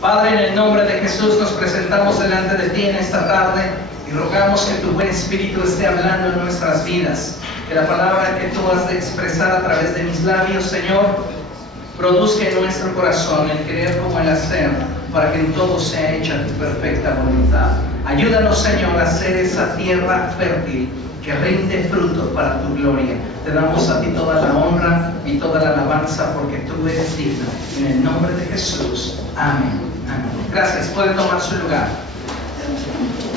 Padre, en el nombre de Jesús nos presentamos delante de ti en esta tarde y rogamos que tu buen Espíritu esté hablando en nuestras vidas, que la palabra que tú has de expresar a través de mis labios, Señor, produzca en nuestro corazón el querer como el hacer, para que en todo sea hecha tu perfecta voluntad. Ayúdanos, Señor, a hacer esa tierra fértil que rinde fruto para tu gloria. Te damos a ti toda la honra y toda la alabanza, porque tú eres digno. En el nombre de Jesús. Amén. Amén. Gracias. Puede tomar su lugar.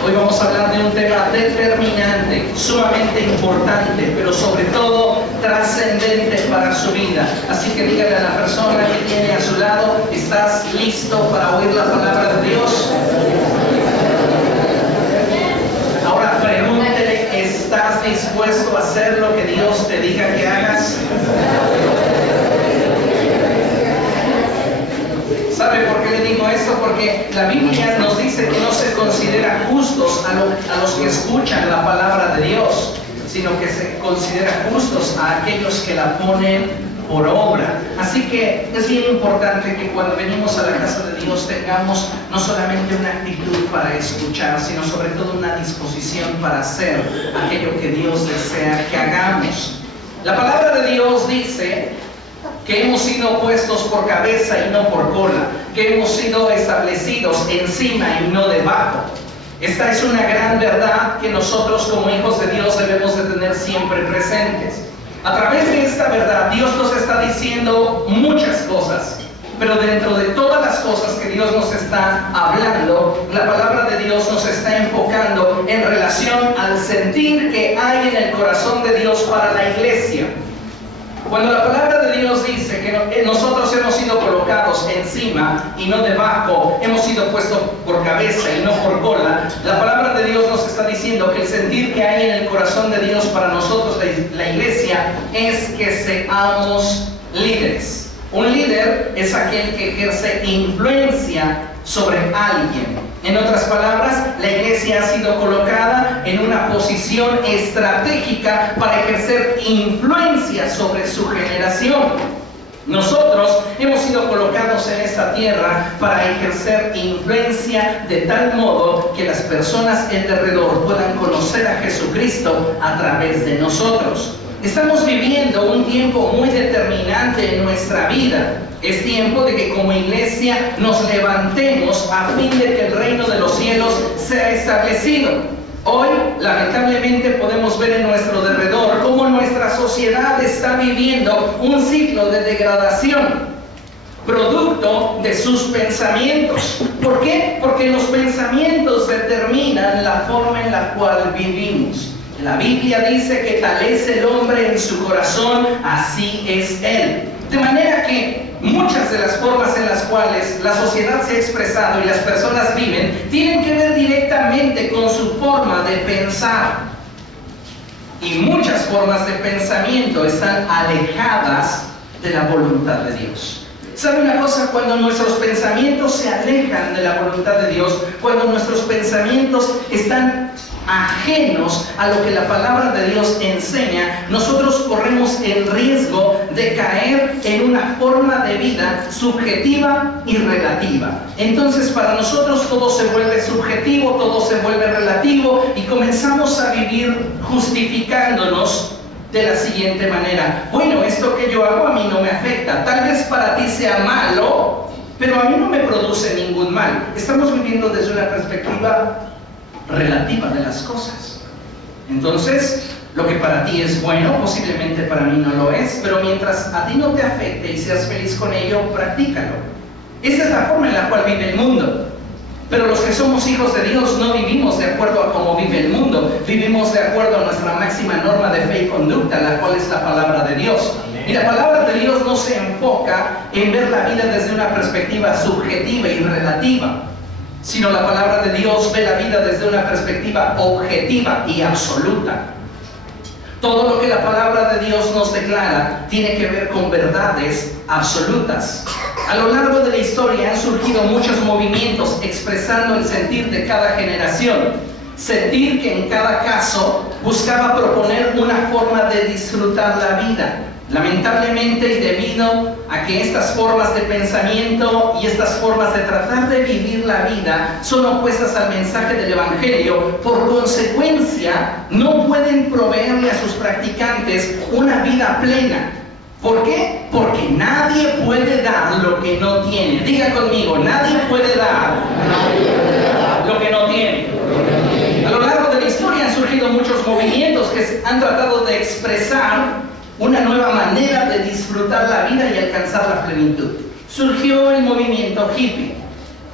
Hoy vamos a hablar de un tema determinante, sumamente importante, pero sobre todo trascendente para su vida. Así que dígale a la persona que tiene a su lado: ¿estás listo para oír la palabra de Dios? Ahora pregúntele: ¿estás dispuesto a hacer lo que Dios te diga que hagas? ¿Sabe por qué le digo esto? Porque la Biblia nos dice que no se considera justos a los que escuchan la palabra de Dios, sino que se considera justos a aquellos que la ponen por obra. Así que es bien importante que cuando venimos a la casa de Dios tengamos no solamente una actitud para escuchar, sino sobre todo una disposición para hacer aquello que Dios desea que hagamos. La palabra de Dios dice que hemos sido puestos por cabeza y no por cola, que hemos sido establecidos encima y no debajo. Esta es una gran verdad que nosotros como hijos de Dios debemos de tener siempre presentes. A través de esta verdad Dios nos está diciendo muchas cosas, pero dentro de todas las cosas que Dios nos está hablando, la palabra de Dios nos está enfocando en relación al sentir que hay en el corazón de Dios para la iglesia. Cuando la palabra de Dios dice que nosotros hemos sido colocados encima y no debajo, hemos sido puestos por cabeza y no por cola, la palabra de Dios nos está diciendo que el sentir que hay en el corazón de Dios para nosotros, la iglesia, es que seamos líderes. Un líder es aquel que ejerce influencia sobre alguien. En otras palabras, la iglesia ha sido colocada en una posición estratégica para ejercer influencia sobre su generación. Nosotros hemos sido colocados en esta tierra para ejercer influencia de tal modo que las personas alrededor puedan conocer a Jesucristo a través de nosotros. Estamos viviendo un tiempo muy determinante en nuestra vida. Es tiempo de que como iglesia nos levantemos a fin de que el reino de los cielos sea establecido. Hoy, lamentablemente, podemos ver en nuestro derredor cómo nuestra sociedad está viviendo un ciclo de degradación, producto de sus pensamientos. ¿Por qué? Porque los pensamientos determinan la forma en la cual vivimos. La Biblia dice que tal es el hombre en su corazón, así es él. De manera que muchas de las formas en las cuales la sociedad se ha expresado y las personas viven tienen que ver directamente con su forma de pensar. Y muchas formas de pensamiento están alejadas de la voluntad de Dios. ¿Sabe una cosa? Cuando nuestros pensamientos se alejan de la voluntad de Dios, cuando nuestros pensamientos están ajenos a lo que la palabra de Dios enseña, nosotros corremos el riesgo de caer en una forma de vida subjetiva y relativa. Entonces para nosotros todo se vuelve subjetivo, todo se vuelve relativo y comenzamos a vivir justificándonos de la siguiente manera: bueno, esto que yo hago a mí no me afecta, tal vez para ti sea malo, pero a mí no me produce ningún mal. Estamos viviendo desde una perspectiva relativa de las cosas. Entonces, lo que para ti es bueno, posiblemente para mí no lo es, pero mientras a ti no te afecte y seas feliz con ello, practícalo. Esa es la forma en la cual vive el mundo. Pero los que somos hijos de Dios no vivimos de acuerdo a cómo vive el mundo, vivimos de acuerdo a nuestra máxima norma de fe y conducta, la cual es la palabra de Dios. Y la palabra de Dios no se enfoca en ver la vida desde una perspectiva subjetiva y relativa, sino la palabra de Dios ve la vida desde una perspectiva objetiva y absoluta. Todo lo que la palabra de Dios nos declara tiene que ver con verdades absolutas. A lo largo de la historia han surgido muchos movimientos expresando el sentir de cada generación. Sentir que en cada caso buscaba proponer una forma de disfrutar la vida. Lamentablemente, y debido a que estas formas de pensamiento y estas formas de tratar de vivir la vida son opuestas al mensaje del Evangelio, por consecuencia no pueden proveerle a sus practicantes una vida plena. ¿Por qué? Porque nadie puede dar lo que no tiene. Diga conmigo, nadie puede dar lo que no tiene. A lo largo de la historia han surgido muchos movimientos que han tratado de expresar una nueva manera de disfrutar la vida y alcanzar la plenitud. Surgió el movimiento hippie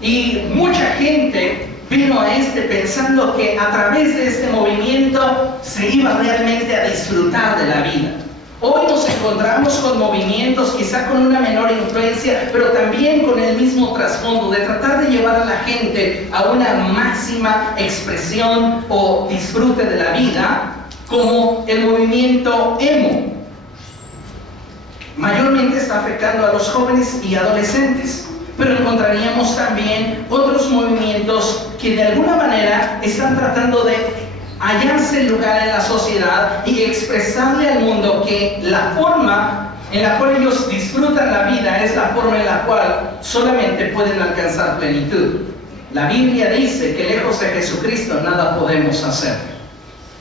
y mucha gente vino a pensando que a través de este movimiento se iba realmente a disfrutar de la vida. Hoy nos encontramos con movimientos quizá con una menor influencia, pero también con el mismo trasfondo de tratar de llevar a la gente a una máxima expresión o disfrute de la vida, como el movimiento emo. Mayormente está afectando a los jóvenes y adolescentes, pero encontraríamos también otros movimientos que de alguna manera están tratando de hallarse lugar en la sociedad y expresarle al mundo que la forma en la cual ellos disfrutan la vida es la forma en la cual solamente pueden alcanzar plenitud. La Biblia dice que lejos de Jesucristo nada podemos hacer.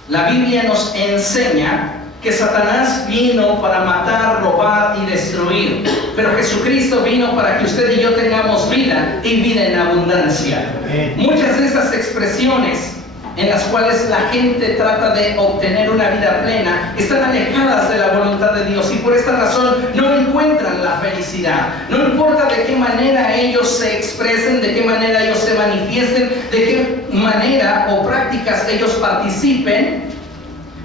La Biblia nos enseña que Satanás vino para matar, robar y destruir, pero Jesucristo vino para que usted y yo tengamos vida y vida en abundancia. Muchas de estas expresiones en las cuales la gente trata de obtener una vida plena están alejadas de la voluntad de Dios y por esta razón no encuentran la felicidad. No importa de qué manera ellos se expresen, de qué manera ellos se manifiesten, de qué manera o prácticas ellos participen,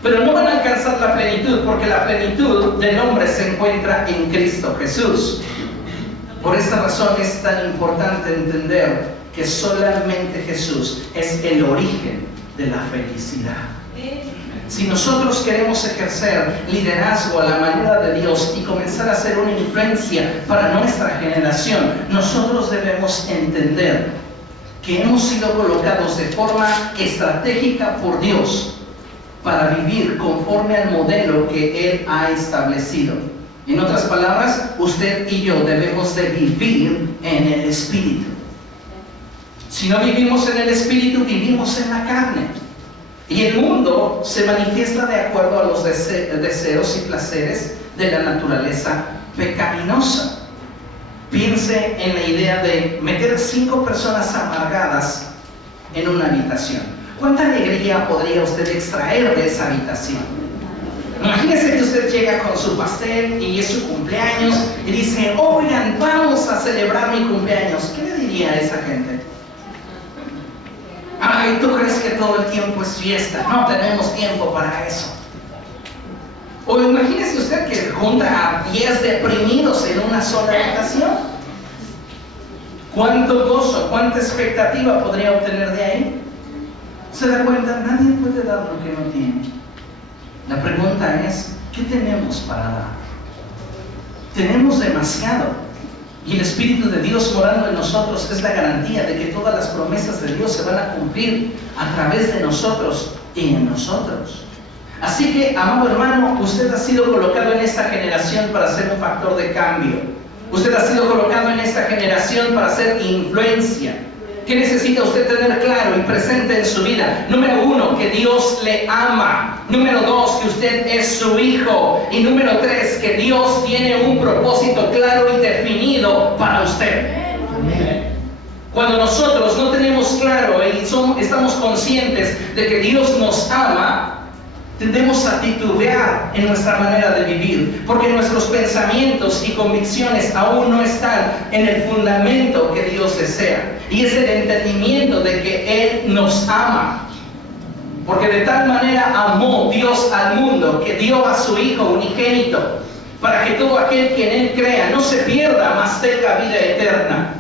pero no van a alcanzar la plenitud, porque la plenitud del hombre se encuentra en Cristo Jesús. Por esta razón es tan importante entender que solamente Jesús es el origen de la felicidad. Si nosotros queremos ejercer liderazgo a la manera de Dios y comenzar a ser una influencia para nuestra generación, nosotros debemos entender que hemos sido colocados de forma estratégica por Dios para vivir conforme al modelo que Él ha establecido. En otras palabras, usted y yo debemos de vivir en el Espíritu. Si no vivimos en el Espíritu, vivimos en la carne. Y el mundo se manifiesta de acuerdo a los deseos y placeres de la naturaleza pecaminosa. Piense en la idea de meter 5 personas amargadas en una habitación. ¿Cuánta alegría podría usted extraer de esa habitación? Imagínese que usted llega con su pastel y es su cumpleaños y dice, oigan, vamos a celebrar mi cumpleaños. ¿Qué le diría a esa gente? Ay, ¿tú crees que todo el tiempo es fiesta? No tenemos tiempo para eso. O imagínese usted que junta a 10 deprimidos en una sola habitación. ¿Cuánto gozo, cuánta expectativa podría obtener de ahí? ¿Se da cuenta? Nadie puede dar lo que no tiene. La pregunta es, ¿qué tenemos para dar? Tenemos demasiado. Y el Espíritu de Dios morando en nosotros es la garantía de que todas las promesas de Dios se van a cumplir a través de nosotros y en nosotros. Así que, amado hermano, usted ha sido colocado en esta generación para ser un factor de cambio. Usted ha sido colocado en esta generación para ser influencia. ¿Qué necesita usted tener claro y presente en su vida? Número 1, que Dios le ama. Número 2, que usted es su hijo. Y número 3, que Dios tiene un propósito claro y definido para usted. Cuando nosotros no tenemos claro y estamos conscientes de que Dios nos ama, tendemos a titubear en nuestra manera de vivir, porque nuestros pensamientos y convicciones aún no están en el fundamento que Dios desea, y es el entendimiento de que Él nos ama, porque de tal manera amó Dios al mundo que dio a su Hijo unigénito, para que todo aquel que en Él crea no se pierda, mas tenga vida eterna.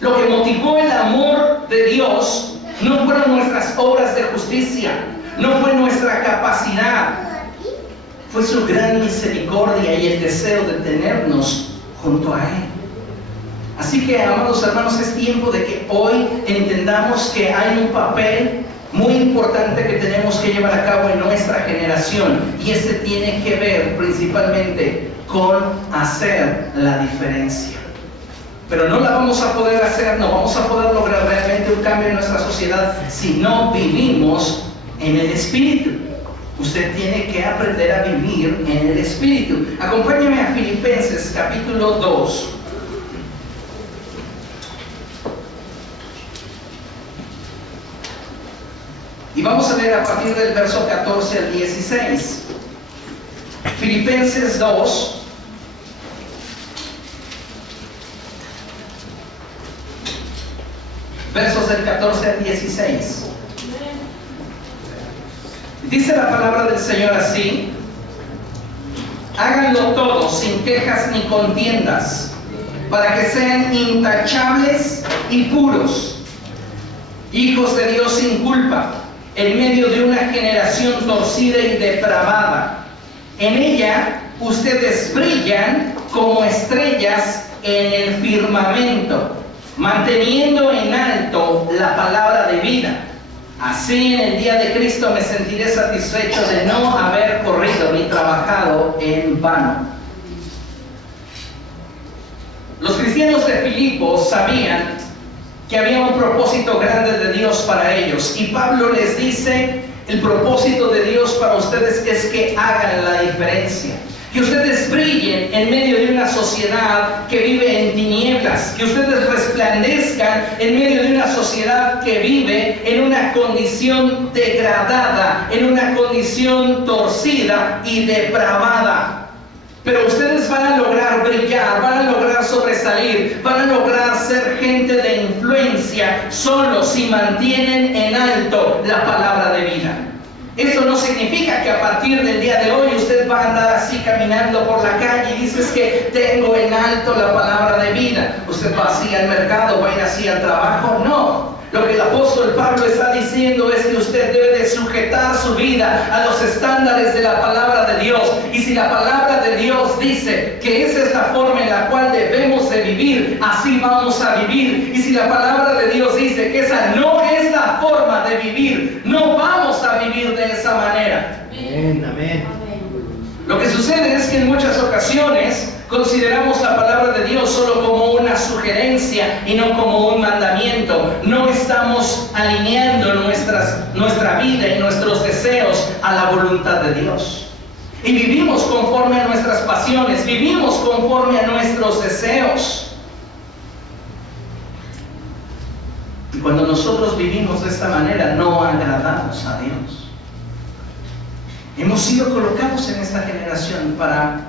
Lo que motivó el amor de Dios no fueron nuestras obras de justicia, no fue nuestra capacidad, fue su gran misericordia y el deseo de tenernos junto a Él. Así que, amados hermanos, es tiempo de que hoy entendamos que hay un papel muy importante que tenemos que llevar a cabo en nuestra generación, y este tiene que ver principalmente con hacer la diferencia. Pero no la vamos a poder hacer, no vamos a poder lograr realmente un cambio en nuestra sociedad si no vivimos en el Espíritu. Usted tiene que aprender a vivir en el Espíritu. Acompáñame a Filipenses capítulo 2. Y vamos a leer a partir del verso 14 al 16. Filipenses 2. Versos del 14 al 16. Dice la palabra del Señor así: háganlo todo sin quejas ni contiendas, para que sean intachables y puros, hijos de Dios sin culpa, en medio de una generación torcida y depravada. En ella ustedes brillan como estrellas en el firmamento, manteniendo en alto la palabra de vida. Así en el día de Cristo me sentiré satisfecho de no haber corrido ni trabajado en vano. Los cristianos de Filipo sabían que había un propósito grande de Dios para ellos, y Pablo les dice: el propósito de Dios para ustedes es que hagan la diferencia, que ustedes brillen en medio de una sociedad que vive en tinieblas, que ustedes resplandezcan en medio de una sociedad que vive en una condición degradada, en una condición torcida y depravada. Pero ustedes van a lograr brillar, van a lograr sobresalir, van a lograr ser gente de influencia solo si mantienen en alto la palabra de vida. Eso no significa que a partir del día de hoy usted va a andar así caminando por la calle y dices que tengo en alto la palabra de vida. Usted va así al mercado, va a ir así al trabajo. No. Lo que el apóstol Pablo está diciendo es que usted debe de sujetar su vida a los estándares de la palabra de Dios. Y si la palabra de Dios dice que esa es la forma en la cual debemos de vivir, así vamos a vivir. Y si la palabra de Dios dice que esa no es la forma de vivir, no vamos a vivir de esa manera. Amén, amén. Lo que sucede es que en muchas ocasiones consideramos la palabra de Dios solo como una sugerencia y no como un mandamiento. No estamos alineando nuestra vida y nuestros deseos a la voluntad de Dios. Y vivimos conforme a nuestras pasiones, vivimos conforme a nuestros deseos. Y cuando nosotros vivimos de esta manera, no agradamos a Dios. Hemos sido colocados en esta generación para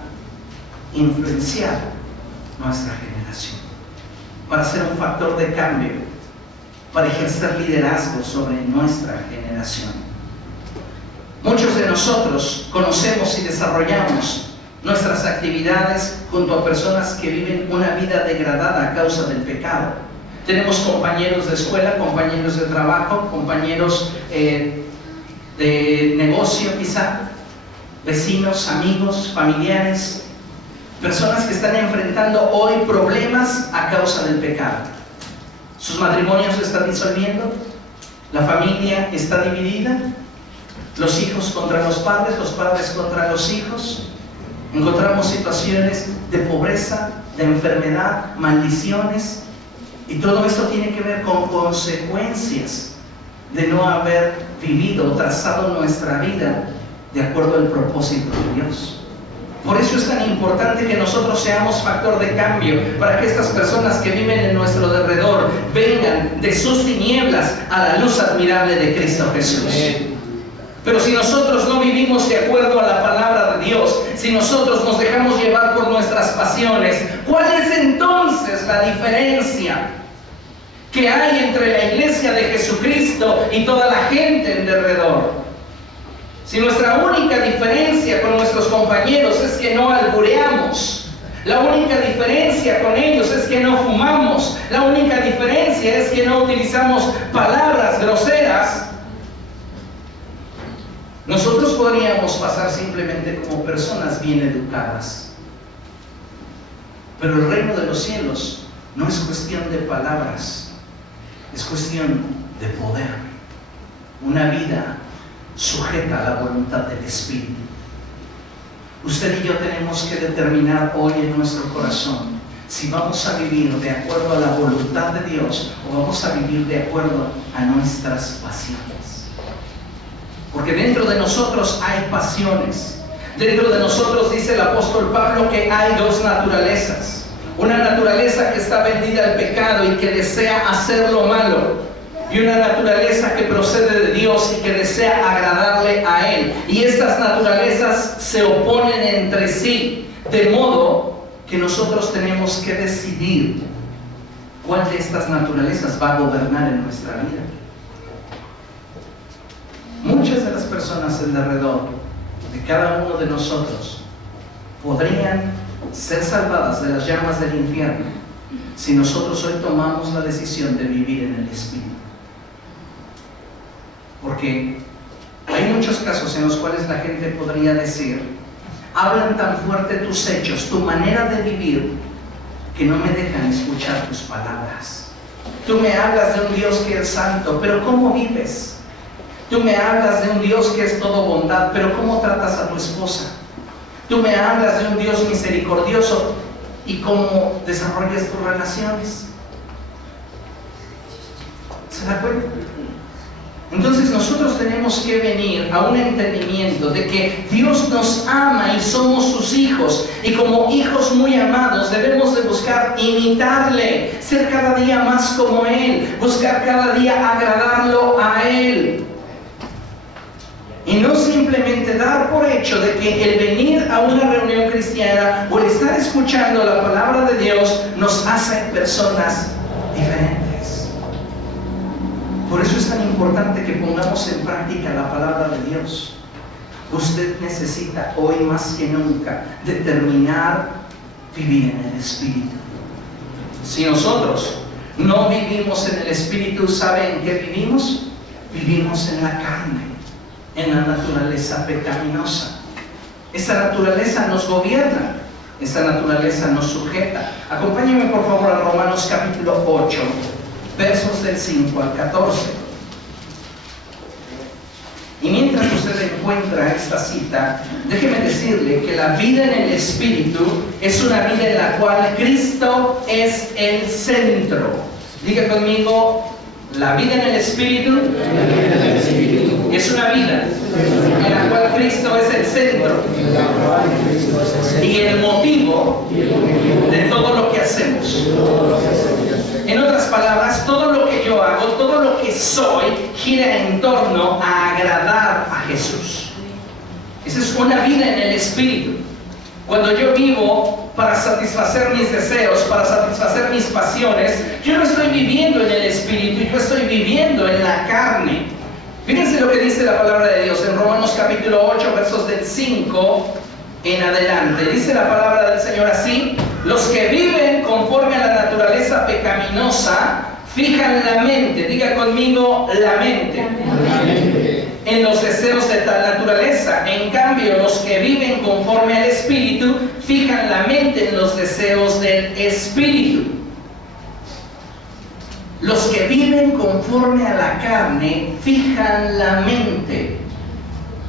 influenciar nuestra generación, para ser un factor de cambio, para ejercer liderazgo sobre nuestra generación. Muchos de nosotros conocemos y desarrollamos nuestras actividades junto a personas que viven una vida degradada a causa del pecado. Tenemos compañeros de escuela, compañeros de trabajo, compañeros de negocio quizá, vecinos, amigos, familiares, personas que están enfrentando hoy problemas a causa del pecado. Sus matrimonios se están disolviendo, la familia está dividida, los hijos contra los padres contra los hijos. Encontramos situaciones de pobreza, de enfermedad, maldiciones, y todo esto tiene que ver con consecuencias de no haber vivido, trazado nuestra vida de acuerdo al propósito de Dios. Por eso es tan importante que nosotros seamos factor de cambio, para que estas personas que viven en nuestro alrededor vengan de sus tinieblas a la luz admirable de Cristo Jesús. Pero si nosotros no vivimos de acuerdo a la palabra de Dios, si nosotros nos dejamos llevar por nuestras pasiones, ¿cuál es entonces la diferencia que hay entre la iglesia de Jesucristo y toda la gente en derredor? Si nuestra única diferencia con nuestros compañeros es que no albureamos, la única diferencia con ellos es que no fumamos, la única diferencia es que no utilizamos palabras groseras, nosotros podríamos pasar simplemente como personas bien educadas. Pero el reino de los cielos no es cuestión de palabras, es cuestión de poder. una vida sujeta a la voluntad del Espíritu. Usted y yo tenemos que determinar hoy en nuestro corazón si vamos a vivir de acuerdo a la voluntad de Dios o vamos a vivir de acuerdo a nuestras pasiones. Porque dentro de nosotros hay pasiones. Dentro de nosotros dice el apóstol Pablo que hay dos naturalezas. Una naturaleza que está vendida al pecado y que desea hacer lo malo, y una naturaleza que procede de Dios y que desea agradarle a Él. Y estas naturalezas se oponen entre sí, de modo que nosotros tenemos que decidir cuál de estas naturalezas va a gobernar en nuestra vida. Muchas de las personas alrededor de cada uno de nosotros podrían ser salvadas de las llamas del infierno si nosotros hoy tomamos la decisión de vivir en el Espíritu. Porque hay muchos casos en los cuales la gente podría decir: hablan tan fuerte tus hechos, tu manera de vivir, que no me dejan escuchar tus palabras. Tú me hablas de un Dios que es santo, pero ¿cómo vives? Tú me hablas de un Dios que es todo bondad, pero ¿cómo tratas a tu esposa? Tú me hablas de un Dios misericordioso, ¿y cómo desarrollas tus relaciones? ¿Se da cuenta? Entonces nosotros tenemos que venir a un entendimiento de que Dios nos ama y somos sus hijos, y como hijos muy amados debemos de buscar imitarle, ser cada día más como Él, buscar cada día agradarlo a Él, y no simplemente dar por hecho de que el venir a una reunión cristiana o el estar escuchando la palabra de Dios nos hace personas diferentes. Por eso es tan importante que pongamos en práctica la palabra de Dios. Usted necesita hoy más que nunca determinar vivir en el Espíritu. Si nosotros no vivimos en el Espíritu, ¿sabe en qué vivimos? Vivimos en la carne, en la naturaleza pecaminosa. Esa naturaleza nos gobierna, esa naturaleza nos sujeta. Acompáñenme por favor a Romanos capítulo 8. Versos del 5 al 14. Y mientras usted encuentra esta cita, déjeme decirle que la vida en el Espíritu es una vida en la cual Cristo es el centro. Diga conmigo: la vida en el Espíritu es una vida en la cual Cristo es el centro y el motivo de todo lo que hacemos. En otras palabras, todo lo que yo hago, todo lo que soy, gira en torno a agradar a Jesús. Esa es una vida en el Espíritu. Cuando yo vivo para satisfacer mis deseos, para satisfacer mis pasiones, yo no estoy viviendo en el Espíritu, yo estoy viviendo en la carne. Fíjense lo que dice la palabra de Dios en Romanos capítulo 8, versos del 5 en adelante. Dice la palabra del Señor así: los que viven conforme a la naturaleza pecaminosa fijan la mente, diga conmigo, la mente, en los deseos de tal naturaleza. En cambio, los que viven conforme al Espíritu fijan la mente en los deseos del Espíritu. Los que viven conforme a la carne fijan la mente,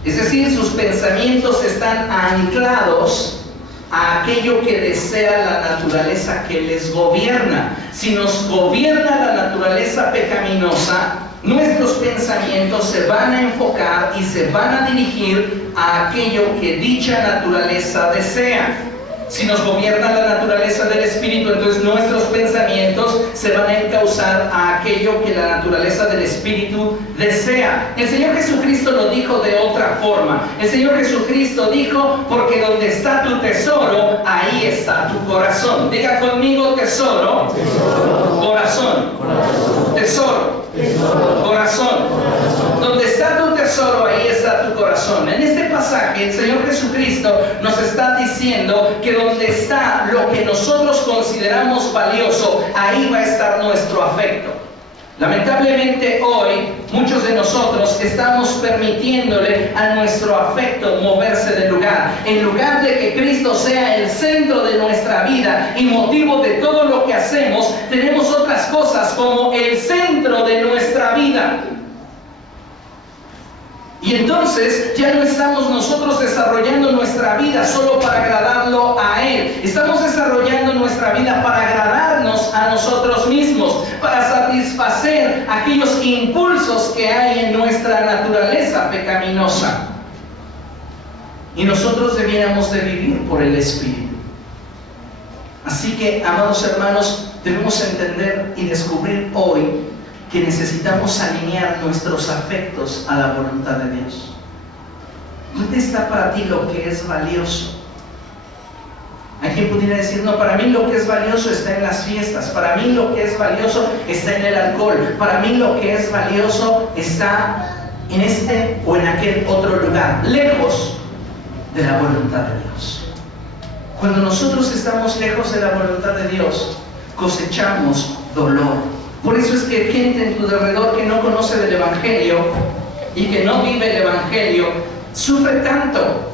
es decir, sus pensamientos están anclados a aquello que desea la naturaleza que les gobierna. Si nos gobierna la naturaleza pecaminosa, nuestros pensamientos se van a enfocar y se van a dirigir a aquello que dicha naturaleza desea. Si nos gobierna la naturaleza del Espíritu, entonces nuestros pensamientos se van a encauzar a aquello que la naturaleza del Espíritu desea. El Señor Jesucristo lo dijo de otra forma. El Señor Jesucristo dijo: porque donde está tu tesoro, ahí está tu corazón. Diga conmigo: tesoro, corazón, tesoro, corazón. Donde está tu tesoro, ahí está tu corazón. En este pasaje el Señor Jesucristo nos está diciendo que donde está lo que nosotros consideramos valioso, ahí va a estar nuestro afecto. Lamentablemente hoy muchos de nosotros estamos permitiéndole a nuestro afecto moverse del lugar. En lugar de que Cristo sea el centro de nuestra vida y motivo de todo lo que hacemos, tenemos otras cosas como el centro de nuestra vida. Y entonces ya no estamos nosotros desarrollando nuestra vida solo para agradarlo a Él. Estamos desarrollando nuestra vida para agradarnos a nosotros mismos, para satisfacer aquellos impulsos que hay en nuestra naturaleza pecaminosa. Y nosotros debiéramos de vivir por el Espíritu. Así que, amados hermanos, debemos entender y descubrir hoy que necesitamos alinear nuestros afectos a la voluntad de Dios. ¿Dónde está para ti lo que es valioso? Hay quien pudiera decir, no, para mí lo que es valioso está en las fiestas, para mí lo que es valioso está en el alcohol, para mí lo que es valioso está en este o en aquel otro lugar, lejos de la voluntad de Dios. Cuando nosotros estamos lejos de la voluntad de Dios, cosechamos dolor. Por eso es que hay gente en tu alrededor que no conoce del Evangelio y que no vive el Evangelio, sufre tanto.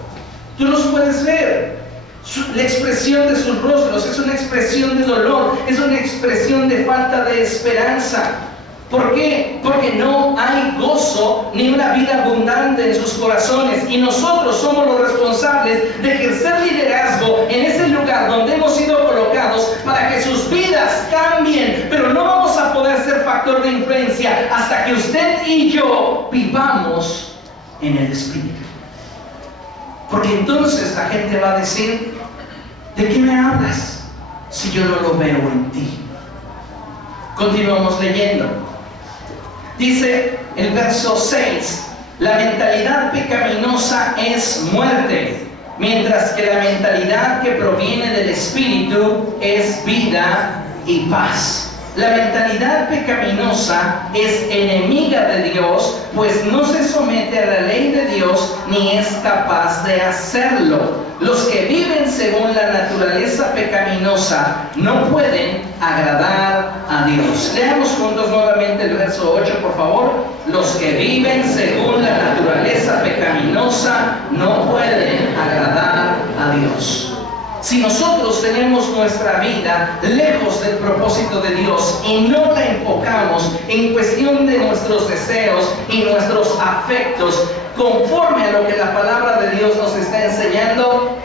Tú los puedes ver. La expresión de sus rostros es una expresión de dolor, es una expresión de falta de esperanza. ¿Por qué? Porque no hay gozo ni una vida abundante en sus corazones, y nosotros somos los responsables de ejercer liderazgo en ese lugar donde hemos sido colocados para que sus vidas cambien. Pero no vamos a poder ser factor de influencia hasta que usted y yo vivamos en el Espíritu. Porque entonces la gente va a decir, ¿de qué me hablas si yo no lo veo en ti? Continuamos leyendo. Dice el verso 6, la mentalidad pecaminosa es muerte, mientras que la mentalidad que proviene del Espíritu es vida y paz. La mentalidad pecaminosa es enemiga de Dios, pues no se somete a la ley de Dios ni es capaz de hacerlo. Los que viven según la naturaleza pecaminosa no pueden agradar a Dios. Leamos juntos nuevamente el verso 8, por favor. Los que viven según la naturaleza pecaminosa no pueden agradar a Dios. Si nosotros tenemos nuestra vida lejos del propósito de Dios y no la enfocamos en cuestión de nuestros deseos y nuestros afectos conforme a lo que la palabra de Dios nos está enseñando,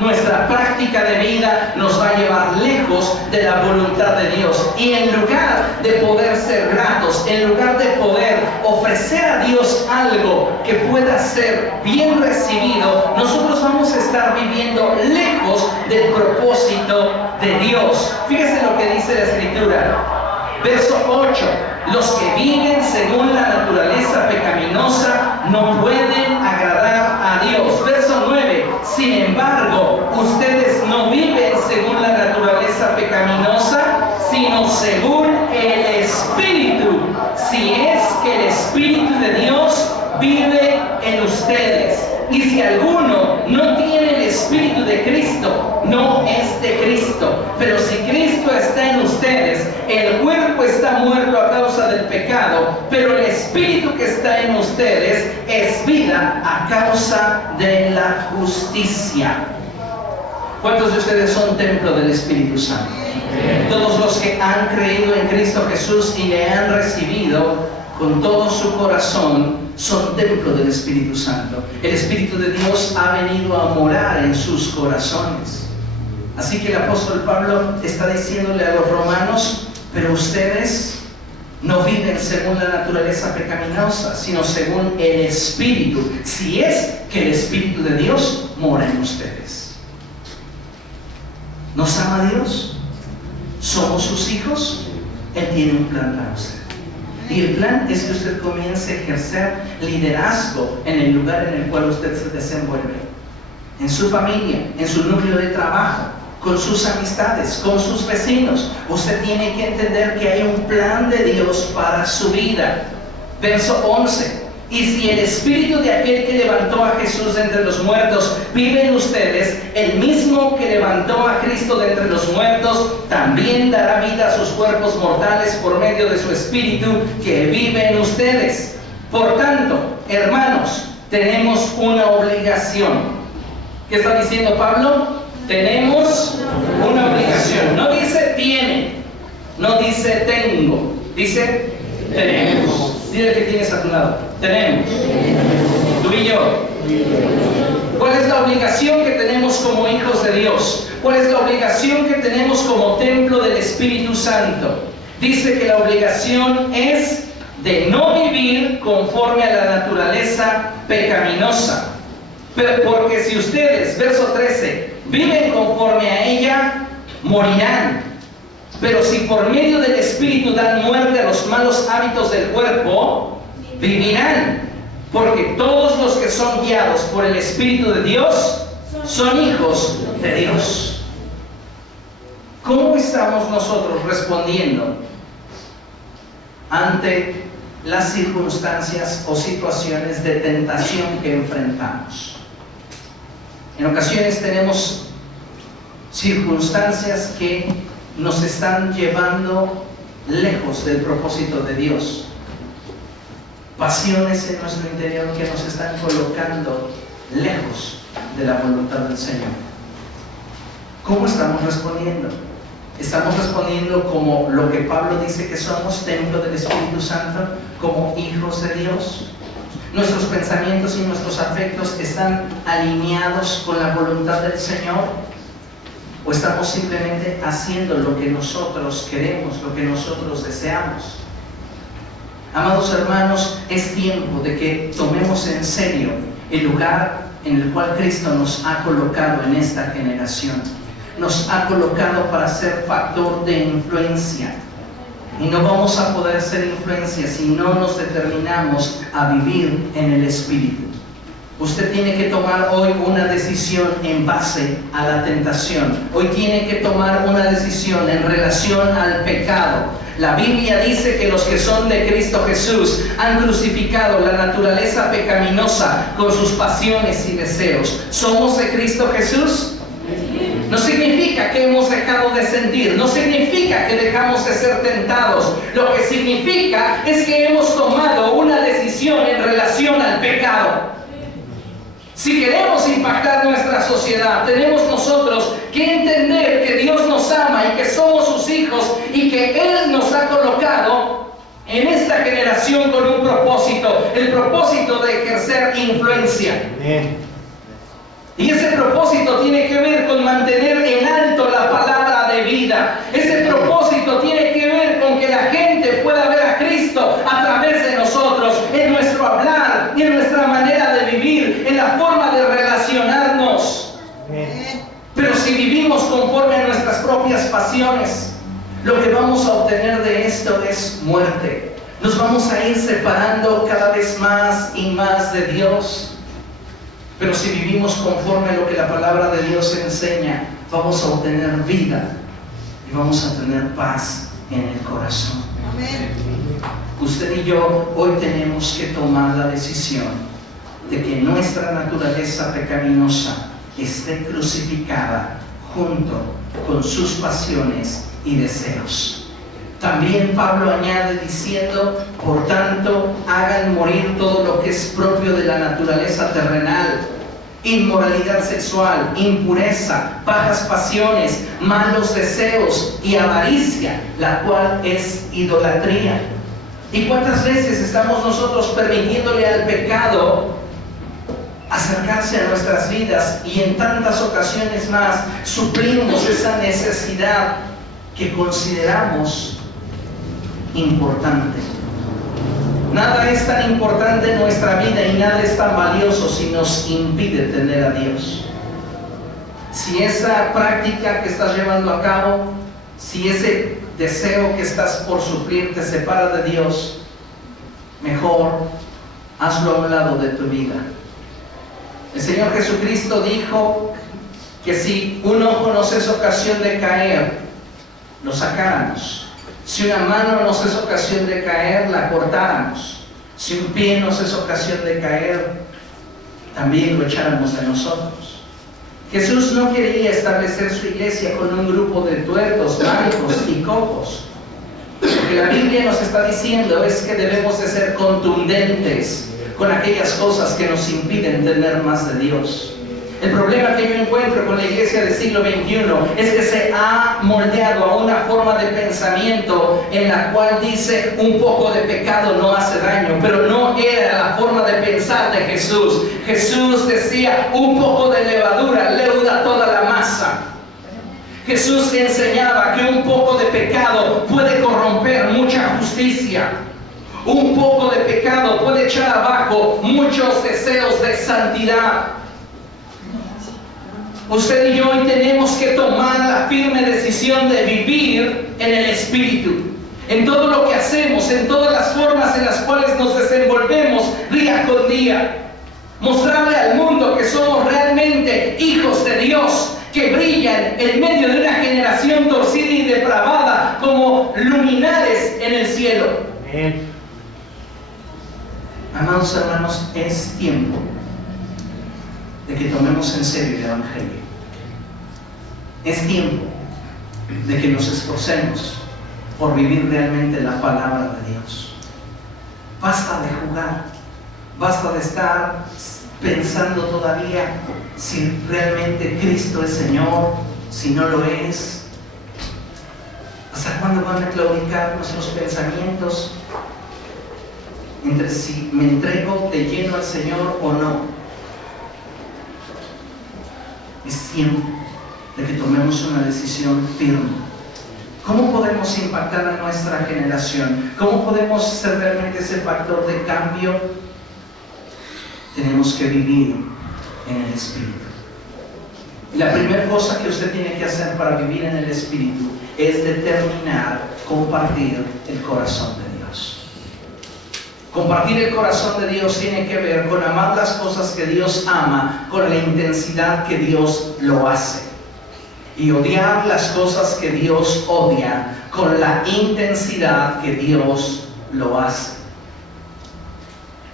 nuestra práctica de vida nos va a llevar lejos de la voluntad de Dios. Y en lugar de poder ser gratos, en lugar de poder ofrecer a Dios algo que pueda ser bien recibido, nosotros vamos a estar viviendo lejos del propósito de Dios. Fíjese lo que dice la Escritura. Verso 8. Los que viven según la naturaleza pecaminosa no pueden agradar a Dios. Verso 9. Sin embargo, ustedes no viven según la naturaleza pecaminosa, sino según el Espíritu. Si es que el Espíritu de Dios vive en ustedes. Y si alguno no tiene el Espíritu de Cristo, no es de Cristo. Pero si Cristo está en ustedes, el cuerpo está muerto a causa del pecado, pero el Espíritu que está en ustedes es vida a causa de la justicia. ¿Cuántos de ustedes son templo del Espíritu Santo? Todos los que han creído en Cristo Jesús y le han recibido con todo su corazón son templo del Espíritu Santo. El Espíritu de Dios ha venido a morar en sus corazones. Así que el apóstol Pablo está diciéndole a los romanos, pero ustedes no viven según la naturaleza pecaminosa, sino según el Espíritu, si es que el Espíritu de Dios mora en ustedes. ¿Nos ama Dios? ¿Somos sus hijos? Él tiene un plan para usted. Y el plan es que usted comience a ejercer liderazgo en el lugar en el cual usted se desenvuelve. En su familia, en su núcleo de trabajo, con sus amistades, con sus vecinos. Usted tiene que entender que hay un plan de Dios para su vida. Verso 11. Y si el Espíritu de aquel que levantó a Jesús de entre los muertos vive en ustedes, el mismo que levantó a Cristo de entre los muertos también dará vida a sus cuerpos mortales por medio de su Espíritu que vive en ustedes. Por tanto, hermanos, tenemos una obligación. ¿Qué está diciendo Pablo? Tenemos una obligación. No dice tiene, no dice tengo, dice tenemos. Dile que tienes a tu lado. Tenemos. Tú y yo. ¿Cuál es la obligación que tenemos como hijos de Dios? ¿Cuál es la obligación que tenemos como templo del Espíritu Santo? Dice que la obligación es de no vivir conforme a la naturaleza pecaminosa. Porque si ustedes, verso 13, viven conforme a ella, morirán. Pero si por medio del Espíritu dan muerte a los malos hábitos del cuerpo, vivirán. Porque todos los que son guiados por el Espíritu de Dios son hijos de Dios. ¿Cómo estamos nosotros respondiendo ante las circunstancias o situaciones de tentación que enfrentamos? En ocasiones tenemos circunstancias que nos están llevando lejos del propósito de Dios. Pasiones en nuestro interior que nos están colocando lejos de la voluntad del Señor. ¿Cómo estamos respondiendo? ¿Estamos respondiendo como lo que Pablo dice que somos, templo del Espíritu Santo, como hijos de Dios? ¿Nuestros pensamientos y nuestros afectos están alineados con la voluntad del Señor? ¿O estamos simplemente haciendo lo que nosotros queremos, lo que nosotros deseamos? Amados hermanos, es tiempo de que tomemos en serio el lugar en el cual Cristo nos ha colocado en esta generación. Nos ha colocado para ser factor de influencia. Y no vamos a poder ser influencia si no nos determinamos a vivir en el Espíritu. Usted tiene que tomar hoy una decisión en base a la tentación. Hoy tiene que tomar una decisión en relación al pecado. La Biblia dice que los que son de Cristo Jesús han crucificado la naturaleza pecaminosa con sus pasiones y deseos. ¿Somos de Cristo Jesús? No significa que hemos dejado de sentir, no significa que dejamos de ser tentados. Lo que significa es que hemos tomado una decisión en relación al pecado. Si queremos impactar nuestra sociedad, tenemos nosotros que entender que Dios nos ama y que somos sus hijos y que Él nos ha colocado en esta generación con un propósito, el propósito de ejercer influencia. Y ese propósito tiene que ver con mantener en alto la palabra de vida. Ese propósito tiene que ver con que la gente pueda ver a Cristo a través de nosotros, en nuestro hablar y en nuestra manera de vivir, en la forma de relacionarnos. Pero si vivimos conforme a nuestras propias pasiones, lo que vamos a obtener de esto es muerte. Nos vamos a ir separando cada vez más y más de Dios. Pero si vivimos conforme a lo que la palabra de Dios enseña, vamos a obtener vida y vamos a tener paz en el corazón. Amén. Usted y yo hoy tenemos que tomar la decisión de que nuestra naturaleza pecaminosa esté crucificada junto con sus pasiones y deseos. También Pablo añade diciendo, por tanto, hagan morir todo lo que es propio de la naturaleza terrenal: inmoralidad sexual, impureza, bajas pasiones, malos deseos y avaricia, la cual es idolatría. ¿Y cuántas veces estamos nosotros permitiéndole al pecado acercarse a nuestras vidas y en tantas ocasiones más suplimos esa necesidad que consideramos importante? Nada es tan importante en nuestra vida y nada es tan valioso si nos impide tener a Dios. Si esa práctica que estás llevando a cabo, si ese deseo que estás por suplir te separa de Dios, mejor hazlo a un lado de tu vida. El Señor Jesucristo dijo que si un ojo nos es ocasión de caer, lo sacáramos. Si una mano nos es ocasión de caer, la cortáramos. Si un pie nos es ocasión de caer, también lo echáramos de nosotros. Jesús no quería establecer su iglesia con un grupo de tuertos, mancos y cojos. Lo que la Biblia nos está diciendo es que debemos de ser contundentes con aquellas cosas que nos impiden tener más de Dios. El problema que yo encuentro con la iglesia del siglo XXI es que se ha moldeado a una forma de pensamiento en la cual dice un poco de pecado no hace daño, pero no era la forma de pensar de Jesús. Jesús decía un poco de levadura leuda toda la masa. Jesús enseñaba que un poco de pecado puede corromper mucha justicia. Un poco de pecado puede echar abajo muchos deseos de santidad. Usted y yo hoy tenemos que tomar la firme decisión de vivir en el Espíritu. En todo lo que hacemos, en todas las formas en las cuales nos desenvolvemos día con día. Mostrarle al mundo que somos realmente hijos de Dios, que brillan en medio de una generación torcida y depravada como luminares en el cielo. Amén. Amados hermanos, es tiempo de que tomemos en serio el Evangelio. Es tiempo de que nos esforcemos por vivir realmente la palabra de Dios. Basta de jugar, basta de estar pensando todavía si realmente Cristo es Señor, si no lo es. ¿Hasta cuándo van a claudicar nuestros pensamientos entre si me entrego de lleno al Señor o no? Es tiempo de que tomemos una decisión firme. ¿Cómo podemos impactar a nuestra generación? ¿Cómo podemos ser realmente ese factor de cambio? Tenemos que vivir en el Espíritu. La primera cosa que usted tiene que hacer para vivir en el Espíritu es determinar compartir el corazón de Dios. Compartir el corazón de Dios tiene que ver con amar las cosas que Dios ama con la intensidad que Dios lo hace, y odiar las cosas que Dios odia con la intensidad que Dios lo hace.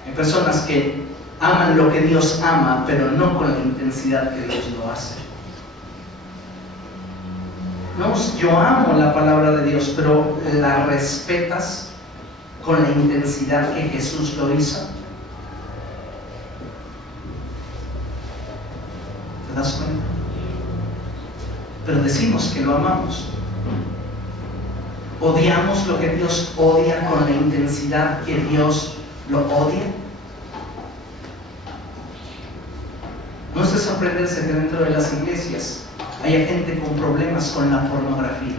Hay personas que aman lo que Dios ama, pero no con la intensidad que Dios lo hace. No, yo amo la palabra de Dios, pero ¿la respetas con la intensidad que Jesús lo hizo? ¿Te das cuenta? Pero decimos que lo amamos. ¿Odiamos lo que Dios odia con la intensidad que Dios lo odia? No es de sorprenderse que dentro de las iglesias haya gente con problemas con la pornografía.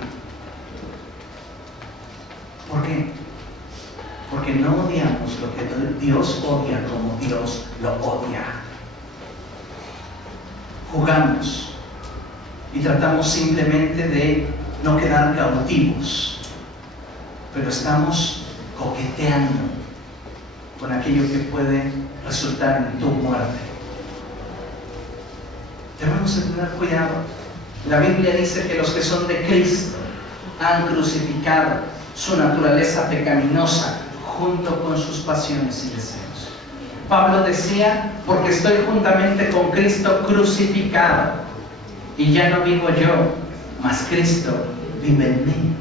¿Por qué? Porque no odiamos lo que Dios odia como Dios lo odia. Jugamos y tratamos simplemente de no quedar cautivos, pero estamos coqueteando con aquello que puede resultar en tu muerte. Debemos de tener cuidado. La Biblia dice que los que son de Cristo han crucificado su naturaleza pecaminosa junto con sus pasiones y deseos. Pablo decía, porque estoy juntamente con Cristo crucificado, y ya no vivo yo, mas Cristo vive en mí.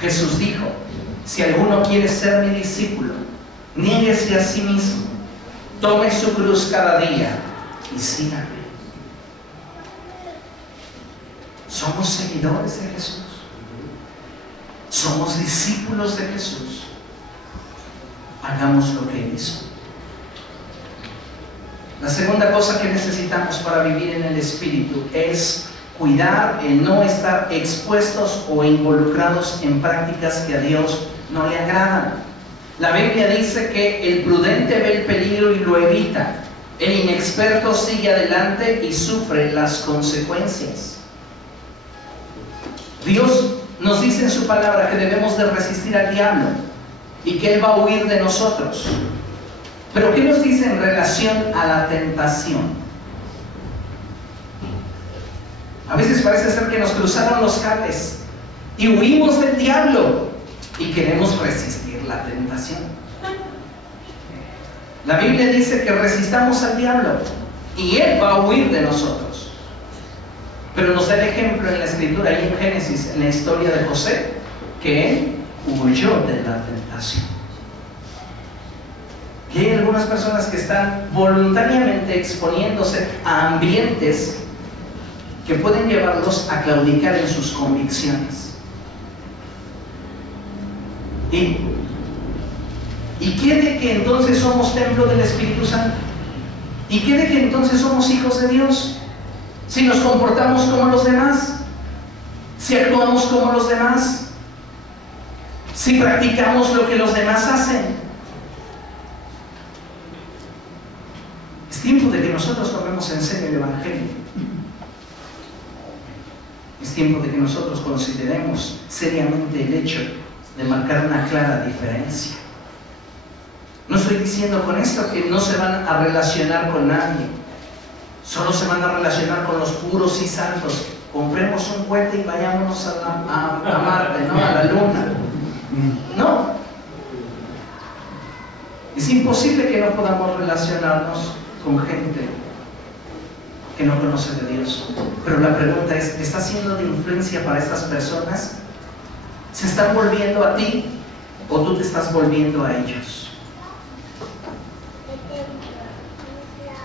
Jesús dijo, si alguno quiere ser mi discípulo, niéguese a sí mismo, tome su cruz cada día y sígame. Somos seguidores de Jesús. Somos discípulos de Jesús. Hagamos lo que Él hizo. La segunda cosa que necesitamos para vivir en el Espíritu es cuidar en no estar expuestos o involucrados en prácticas que a Dios no le agradan. La Biblia dice que el prudente ve el peligro y lo evita. El inexperto sigue adelante y sufre las consecuencias. Dios nos dice en su palabra que debemos de resistir al diablo y que Él va a huir de nosotros. Pero ¿qué nos dice en relación a la tentación? A veces parece ser que nos cruzaron los cables y huimos del diablo y queremos resistir la tentación. La Biblia dice que resistamos al diablo y Él va a huir de nosotros. Pero nos da el ejemplo en la Escritura, ahí en Génesis, en la historia de José, que él huyó de la tentación. Y hay algunas personas que están voluntariamente exponiéndose a ambientes que pueden llevarlos a claudicar en sus convicciones. ¿Y qué de que entonces somos templo del Espíritu Santo? ¿Y qué de que entonces somos hijos de Dios? Si nos comportamos como los demás, si actuamos como los demás, si practicamos lo que los demás hacen. Es tiempo de que nosotros tomemos en serio el Evangelio. Es tiempo de que nosotros consideremos seriamente el hecho de marcar una clara diferencia. No estoy diciendo con esto que no se van a relacionar con nadie, solo se van a relacionar con los puros y santos. Compremos un cohete y vayámonos a Marte, ¿no? A la Luna. No. Es imposible que no podamos relacionarnos con gente que no conoce de Dios. Pero la pregunta es, ¿está siendo de influencia para estas personas? ¿Se están volviendo a ti o tú te estás volviendo a ellos?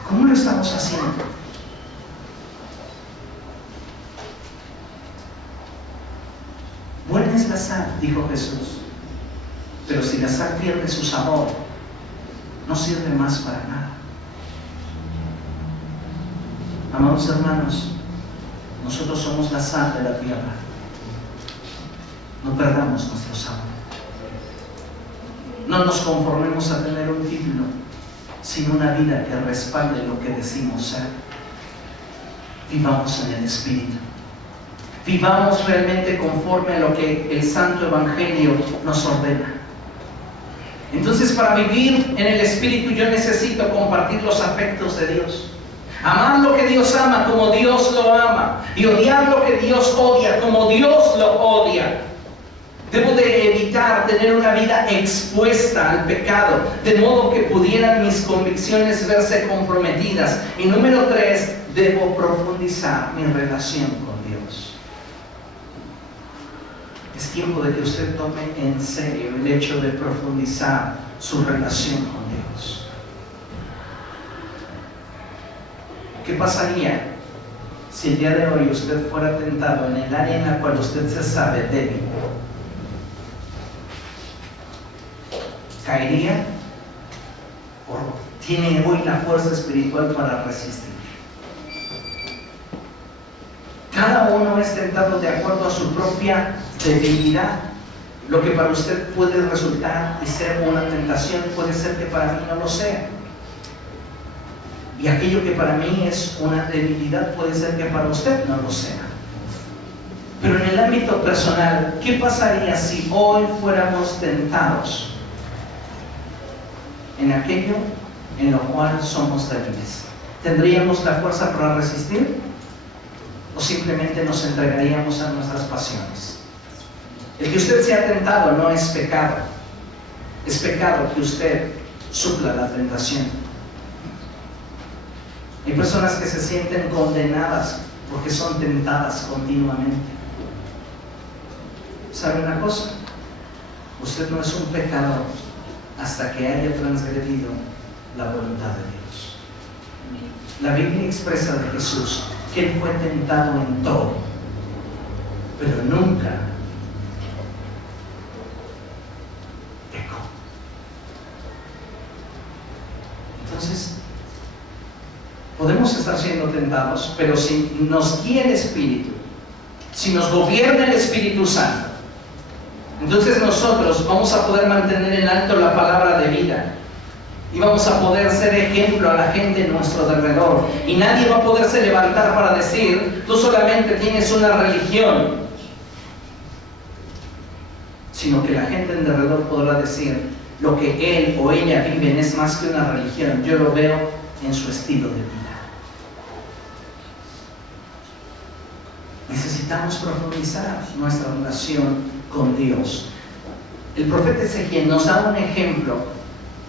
¿Cómo lo estamos haciendo? Buena es la sal, dijo Jesús, pero si la sal pierde su sabor, no sirve más para nada. Amados hermanos, nosotros somos la sal de la tierra. No perdamos nuestro sabor. No nos conformemos a tener un título, sino una vida que respalde lo que decimos ser. Vivamos en el Espíritu. Vivamos realmente conforme a lo que el Santo Evangelio nos ordena. Entonces, para vivir en el Espíritu yo necesito compartir los afectos de Dios. Amar lo que Dios ama como Dios lo ama, y odiar lo que Dios odia como Dios lo odia. Debo de evitar tener una vida expuesta al pecado, de modo que pudieran mis convicciones verse comprometidas. Y número 3, debo profundizar mi relación con Dios. Es tiempo de que usted tome en serio el hecho de profundizar su relación con Dios. ¿Qué pasaría si el día de hoy usted fuera tentado en el área en la cual usted se sabe débil? ¿Caería? ¿O tiene hoy la fuerza espiritual para resistir? Cada uno es tentado de acuerdo a su propia debilidad. Lo que para usted puede resultar y ser una tentación, puede ser que para mí no lo sea. Y aquello que para mí es una debilidad puede ser que para usted no lo sea. Pero en el ámbito personal, ¿qué pasaría si hoy fuéramos tentados en aquello en lo cual somos débiles? ¿Tendríamos la fuerza para resistir? ¿O simplemente nos entregaríamos a nuestras pasiones? El que usted sea tentado no es pecado. Es pecado que usted supla la tentación. Hay personas que se sienten condenadas porque son tentadas continuamente. ¿Sabe una cosa? Usted no es un pecador hasta que haya transgredido la voluntad de Dios. La Biblia expresa de Jesús que Él fue tentado en todo, pero nunca pecó. Entonces, podemos estar siendo tentados, pero si nos guía el Espíritu, si nos gobierna el Espíritu Santo, entonces nosotros vamos a poder mantener en alto la palabra de vida y vamos a poder ser ejemplo a la gente en nuestro alrededor. Y nadie va a poderse levantar para decir, tú solamente tienes una religión, sino que la gente en alrededor podrá decir, lo que él o ella viven es más que una religión, yo lo veo en su estilo de vida. Necesitamos profundizar nuestra relación con Dios. El profeta Ezequiel nos da un ejemplo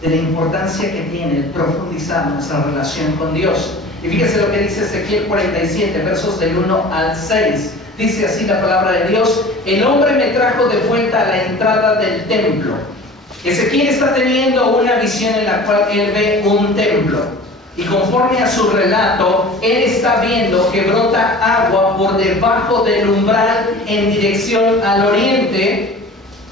de la importancia que tiene el profundizar nuestra relación con Dios. Y fíjese lo que dice Ezequiel 47, versos del 1 al 6. Dice así la palabra de Dios: el hombre me trajo de vuelta a la entrada del templo Ezequiel está teniendo una visión en la cual él ve un templo. Y conforme a su relato, él está viendo que brota agua por debajo del umbral en dirección al oriente,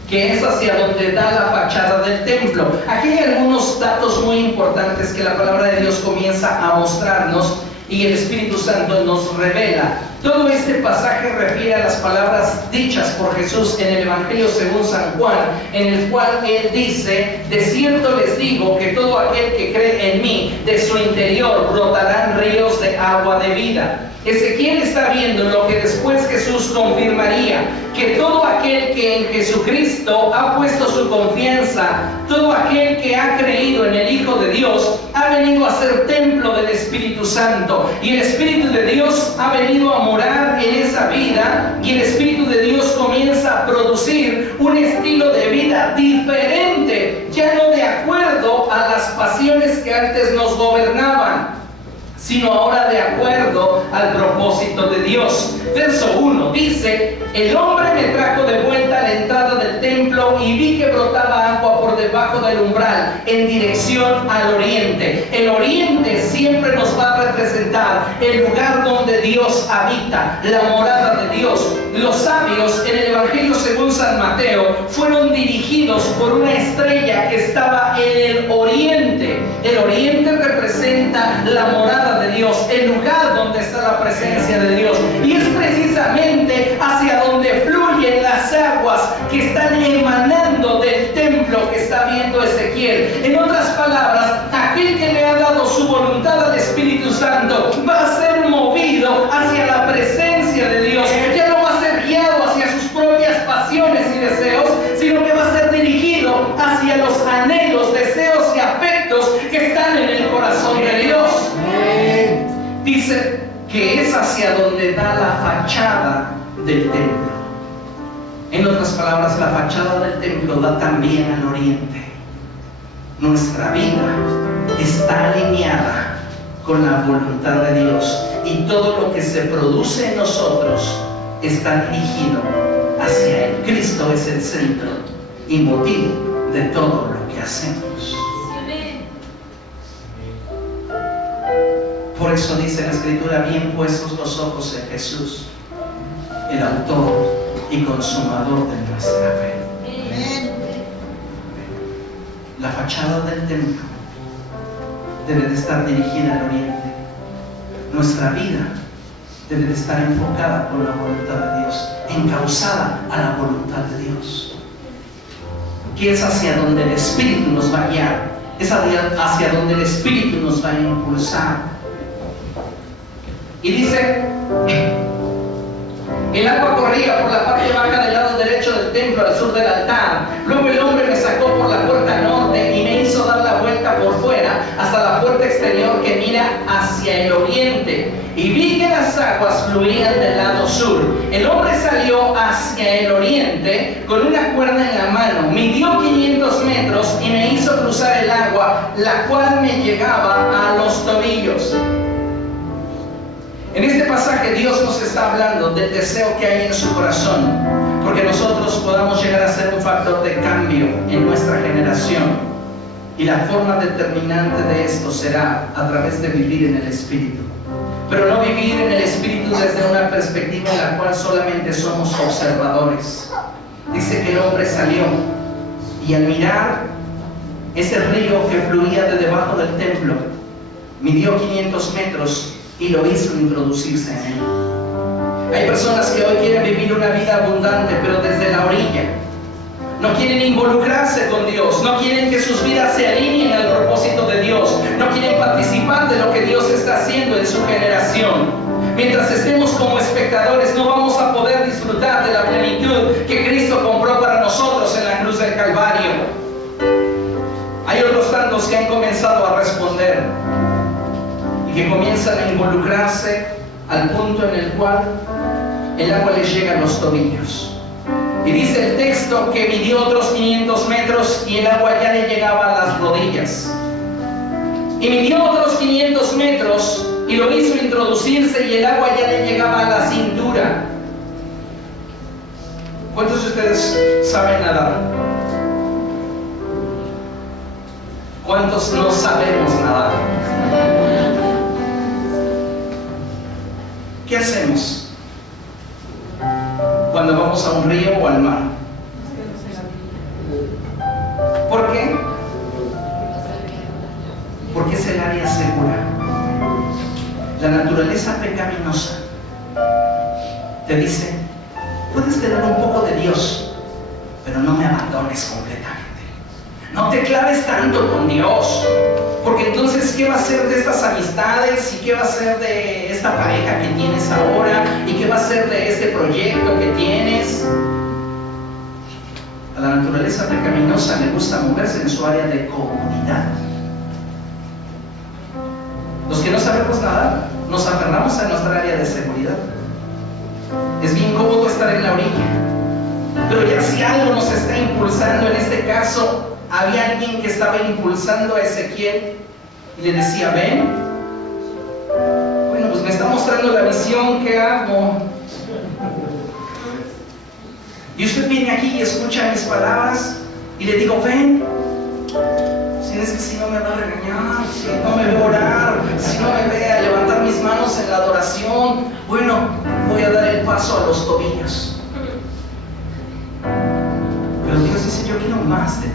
que es hacia donde da la fachada del templo. Aquí hay algunos datos muy importantes que la palabra de Dios comienza a mostrarnos y el Espíritu Santo nos revela. Todo este pasaje refiere a las palabras dichas por Jesús en el Evangelio según San Juan, en el cual él dice: de cierto les digo que todo aquel que cree en mí, de su interior brotarán ríos de agua de vida. Ezequiel está viendo lo que después Jesús confirmaría, que todo aquel que en Jesucristo ha puesto su confianza, todo aquel que ha creído en el Hijo de Dios, ha venido a ser templo del Espíritu Santo, y el Espíritu de Dios ha venido a morar en esa vida, y el Espíritu de Dios comienza a producir un estilo de vida diferente, ya no de acuerdo a las pasiones que antes nos gobernaban, sino ahora de acuerdo al propósito de Dios. Verso 1 dice: el hombre me trajo de vuelta a la entrada del templo y vi que brotaba agua por debajo del umbral en dirección al oriente. El oriente siempre nos va a representar el lugar donde Dios habita, la morada de Dios. Los sabios en el Evangelio según San Mateo fueron dirigidos por una estrella que estaba en el oriente. El oriente representa la morada de Dios, el lugar donde está la presencia de Dios, y es precisamente hacia donde fluyen las aguas que están emanando del templo que está viendo Ezequiel. En otras palabras, aquel que le ha dado su voluntad al Espíritu Santo va a ser movido hacia la presencia de Dios. Ya no va a ser guiado hacia sus propias pasiones y deseos, sino que va a ser dirigido hacia los anhelos, deseos y afectos que están en el corazón de Dios. Dice que es hacia donde da la fachada del templo. En otras palabras, la fachada del templo da también al oriente. Nuestra vida está alineada con la voluntad de Dios, y todo lo que se produce en nosotros está dirigido hacia Él. Cristo es el centro y motivo de todo lo que hacemos. Por eso dice la Escritura: bien puestos los ojos en Jesús, el autor y consumador de nuestra fe. La fachada del templo debe de estar dirigida al oriente. Nuestra vida debe de estar enfocada por la voluntad de Dios, encauzada a la voluntad de Dios, que es hacia donde el Espíritu nos va a guiar, es hacia donde el Espíritu nos va a impulsar. Y dice: el agua corría por la parte baja del lado derecho del templo, al sur del altar. Luego el hombre me sacó por la puerta norte y me hizo dar la vuelta por fuera hasta la puerta exterior que mira hacia el oriente, y vi que las aguas fluían del lado sur. El hombre salió hacia el oriente con una cuerda en la mano, midió 500 metros y me hizo cruzar el agua, la cual me llegaba a los tobillos. En este pasaje Dios nos está hablando del deseo que hay en su corazón, porque nosotros podamos llegar a ser un factor de cambio en nuestra generación, y la forma determinante de esto será a través de vivir en el Espíritu, pero no vivir en el Espíritu desde una perspectiva en la cual solamente somos observadores. Dice que el hombre salió, y al mirar ese río que fluía de debajo del templo, midió 500 metros y lo hizo introducirse en él. Hay personas que hoy quieren vivir una vida abundante, pero desde la orilla. No quieren involucrarse con Dios, no quieren que sus vidas se alineen al propósito de Dios, no quieren participar de lo que Dios está haciendo en su generación. Mientras estemos como espectadores, no vamos a poder disfrutar de la plenitud que Cristo compró para nosotros en la cruz del Calvario. Hay otros tantos que han comenzado a responder y que comienzan a involucrarse al punto en el cual el agua les llega a los tobillos. Y dice el texto que midió otros 500 metros y el agua ya le llegaba a las rodillas. Y midió otros 500 metros y lo hizo introducirse y el agua ya le llegaba a la cintura. ¿Cuántos de ustedes saben nadar? ¿Cuántos no sabemos nadar? ¿Qué hacemos cuando vamos a un río o al mar? ¿Por qué? Porque es el área segura. La naturaleza pecaminosa te dice: puedes tener un poco de Dios, pero no me abandones completamente. No te claves tanto con Dios, porque entonces ¿qué va a ser de estas amistades? ¿Y qué va a ser de esta pareja que tienes ahora? ¿Y qué va a ser de este proyecto que tienes? A la naturaleza pecaminosa le gusta moverse en su área de comodidad. Los que no sabemos nadar, nos aferramos a nuestra área de seguridad. Es bien cómodo estar en la orilla, pero ya si algo nos está impulsando, en este caso había alguien que estaba impulsando a Ezequiel y le decía: ven, bueno, pues me está mostrando la visión, ¿qué hago? Y usted viene aquí y escucha mis palabras y le digo: ven. Si es que si no me va a regañar, si no me ve orar, si no me ve a levantar mis manos en la adoración, bueno, voy a dar el paso a los tobillos. Pero Dios dice: yo quiero más de ti.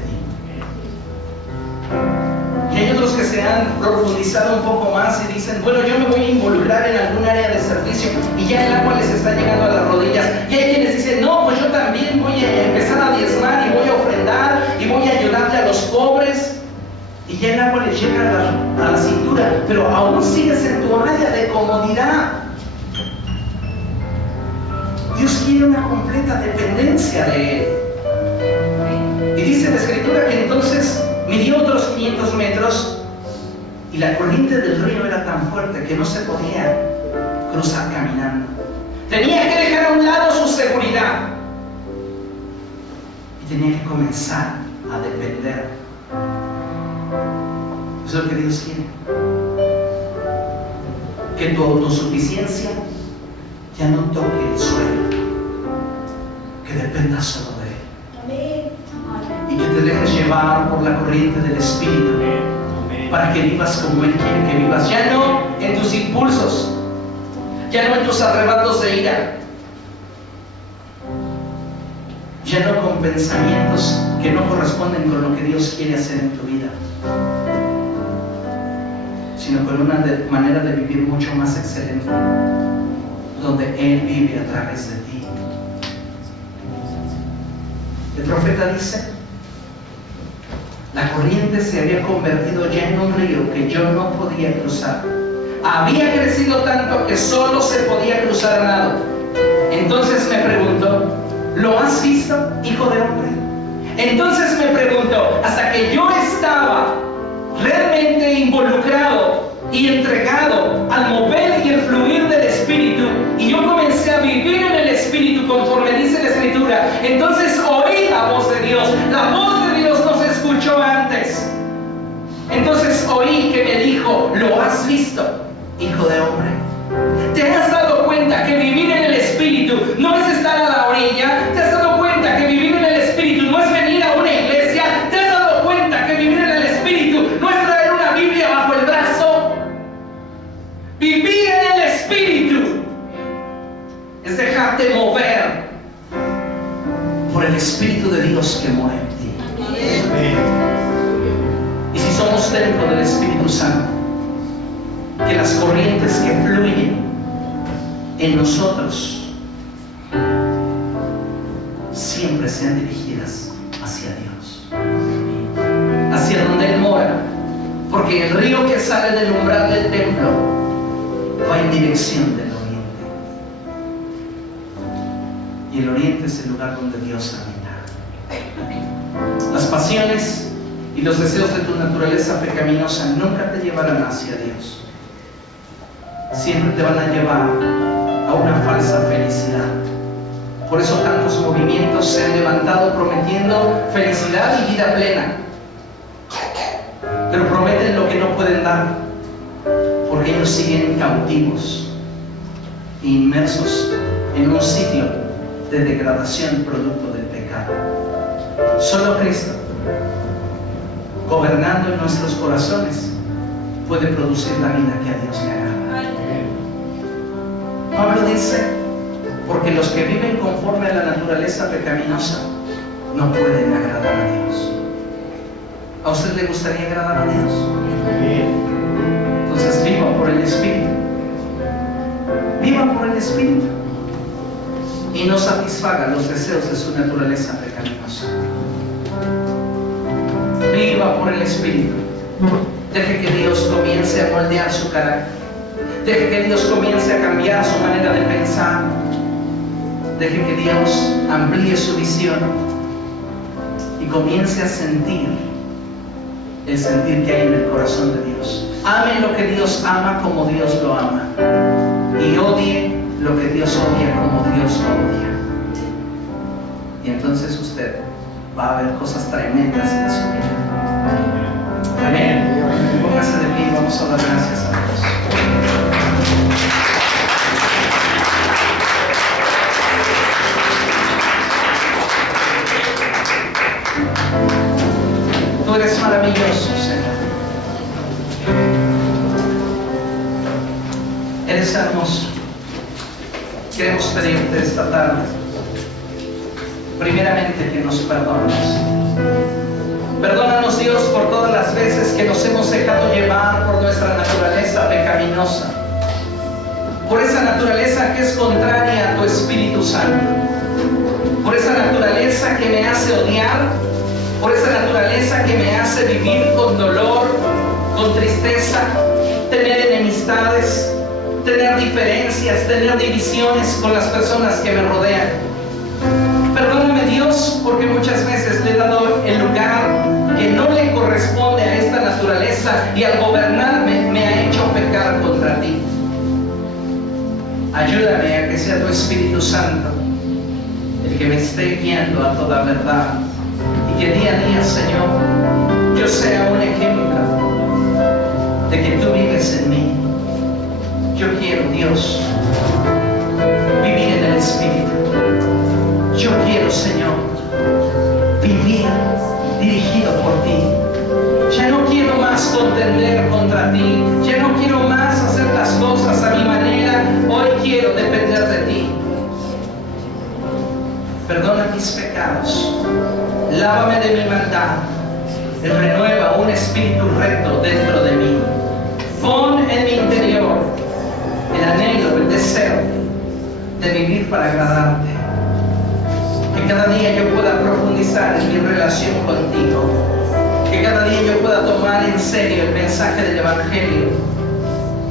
Y hay otros que se han profundizado un poco más y dicen: bueno, yo me voy a involucrar en algún área de servicio, y ya el agua les está llegando a las rodillas. Y hay quienes dicen: no, pues yo también voy a empezar a diezmar y voy a ofrendar y voy a ayudarle a los pobres. Y ya el agua les llega a la cintura, pero aún sigues en tu área de comodidad. Dios quiere una completa dependencia de Él. Y dice la Escritura que entonces midió otros 500 metros y la corriente del río era tan fuerte que no se podía cruzar caminando. Tenía que dejar a un lado su seguridad y tenía que comenzar a depender. Eso es lo que Dios quiere. Que tu autosuficiencia ya no toque el suelo, que dependas solo de Él. Y que te dejes llevar por la corriente del Espíritu para que vivas como Él quiere que vivas. Ya no en tus impulsos, ya no en tus arrebatos de ira, ya no con pensamientos que no corresponden con lo que Dios quiere hacer en tu vida, sino con una manera de vivir mucho más excelente, donde Él vive a través de ti. El profeta dice: la corriente se había convertido ya en un río que yo no podía cruzar. Había crecido tanto que solo se podía cruzar a nado. Entonces me preguntó: ¿lo has visto, hijo de hombre? Entonces me preguntó, hasta que yo estaba realmente involucrado y entregado al mover y el fluir del Espíritu, y yo comencé a vivir en el Espíritu conforme dice la Escritura, entonces oí la voz de Dios. La voz de Dios no se escuchó antes. Entonces oí que me dijo: ¿lo has visto, hijo de hombre? ¿Te has dado cuenta que vivir en el Espíritu no es estar a la orilla? ¿Te has dado cuenta que vivir en el Espíritu no es venir a una iglesia? ¿Te has dado cuenta que vivir en el Espíritu no es traer una Biblia bajo el brazo? Vivir en el Espíritu es dejarte mover por el Espíritu de Dios que mora en ti. Y si somos templo del Espíritu Santo, que las corrientes que fluyen en nosotros siempre sean dirigidas hacia Dios, hacia donde Él mora, porque el río que sale del umbral del templo va en dirección del oriente, y el oriente es el lugar donde Dios habita. Las pasiones y los deseos de tu naturaleza pecaminosa nunca te llevarán hacia Dios. Siempre te van a llevar a una falsa felicidad. Por eso tantos movimientos se han levantado prometiendo felicidad y vida plena, pero prometen lo que no pueden dar, porque ellos siguen cautivos e inmersos en un ciclo de degradación producto del pecado. Solo Cristo gobernando en nuestros corazones, puede producir la vida que a Dios le agrada. Pablo dice, porque los que viven conforme a la naturaleza pecaminosa no pueden agradar a Dios. ¿A usted le gustaría agradar a Dios? Entonces viva por el Espíritu. Viva por el Espíritu y no satisfaga los deseos de su naturaleza pecaminosa. Viva por el Espíritu. Deje que Dios comience a moldear su carácter. Deje que Dios comience a cambiar su manera de pensar. Deje que Dios amplíe su visión y comience a sentir el sentir que hay en el corazón de Dios. Ame lo que Dios ama como Dios lo ama, y odie lo que Dios odia como Dios lo odia. Y entonces usted va a ver cosas tremendas en su vida. Amén. Póngase de pie y vamos a dar gracias a Dios. Tú eres maravilloso, Señor. Eres hermoso. Queremos pedirte esta tarde, primeramente, que nos perdones. Perdónanos, Dios, por todas las veces que nos hemos dejado llevar por nuestra naturaleza pecaminosa, por esa naturaleza que es contraria a tu Espíritu Santo, por esa naturaleza que me hace odiar, por esa naturaleza que me hace vivir con dolor, con tristeza, tener enemistades, tener diferencias, tener divisiones con las personas que me rodean. Perdóname, Dios, porque muchas veces le he dado el lugar que no le corresponde a esta naturaleza y al gobernarme me ha hecho pecar contra ti. Ayúdame a que sea tu Espíritu Santo el que me esté guiando a toda verdad, y que día a día, Señor, yo sea un ejemplo de que tú vives en mí. Yo quiero, Dios, vivir en el Espíritu. Yo quiero, Señor, vivir dirigido por ti. Ya no quiero más contender contra ti. Ya no quiero más hacer las cosas a mi manera. Hoy quiero depender de ti. Perdona mis pecados. Lávame de mi maldad. Y renueva un espíritu recto dentro de mí. Pon en mi interior el anhelo, el deseo de vivir para agradarte. Que cada día yo pueda profundizar en mi relación contigo. Que cada día yo pueda tomar en serio el mensaje del Evangelio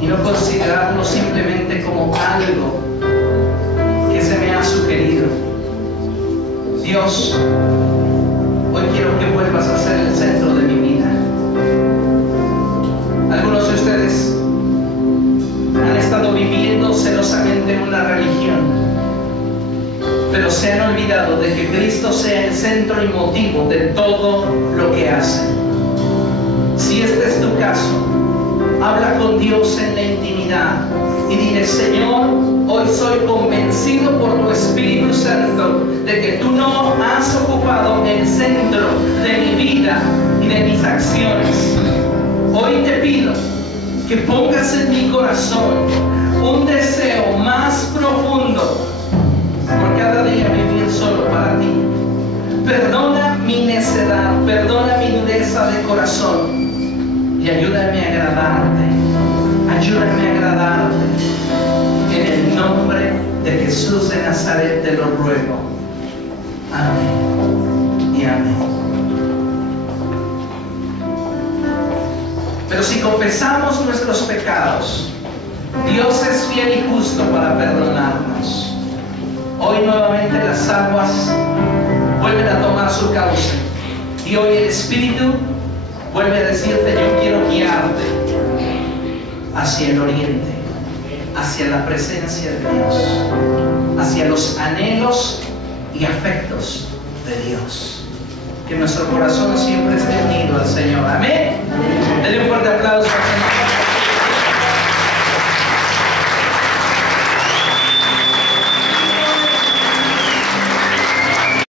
y no considerarlo simplemente como algo que se me ha sugerido. Dios, hoy quiero que vuelvas a ser el centro de mi vida. Algunos de ustedes han estado viviendo celosamente en una religión, pero se han olvidado de que Cristo sea el centro y motivo de todo lo que hacen. Si este es tu caso, habla con Dios en la intimidad y dile: Señor, hoy soy convencido por tu Espíritu Santo de que tú no has ocupado el centro de mi vida y de mis acciones. Hoy te pido que pongas en mi corazón un deseo más profundo por cada día vivir solo para ti. Perdona mi necedad, perdona mi dureza de corazón y ayúdame a agradarte. Ayúdame a agradarte. En el nombre de Jesús de Nazaret te lo ruego. Amén y amén. Pero si confesamos nuestros pecados, Dios es fiel y justo para perdonarnos. Hoy nuevamente las aguas vuelven a tomar su cauce. Y hoy el Espíritu vuelve a decirte: yo quiero guiarte hacia el oriente, hacia la presencia de Dios, hacia los anhelos y afectos de Dios. Que nuestro corazón siempre esté unido al Señor. Amén. Denle un fuerte aplauso al Señor.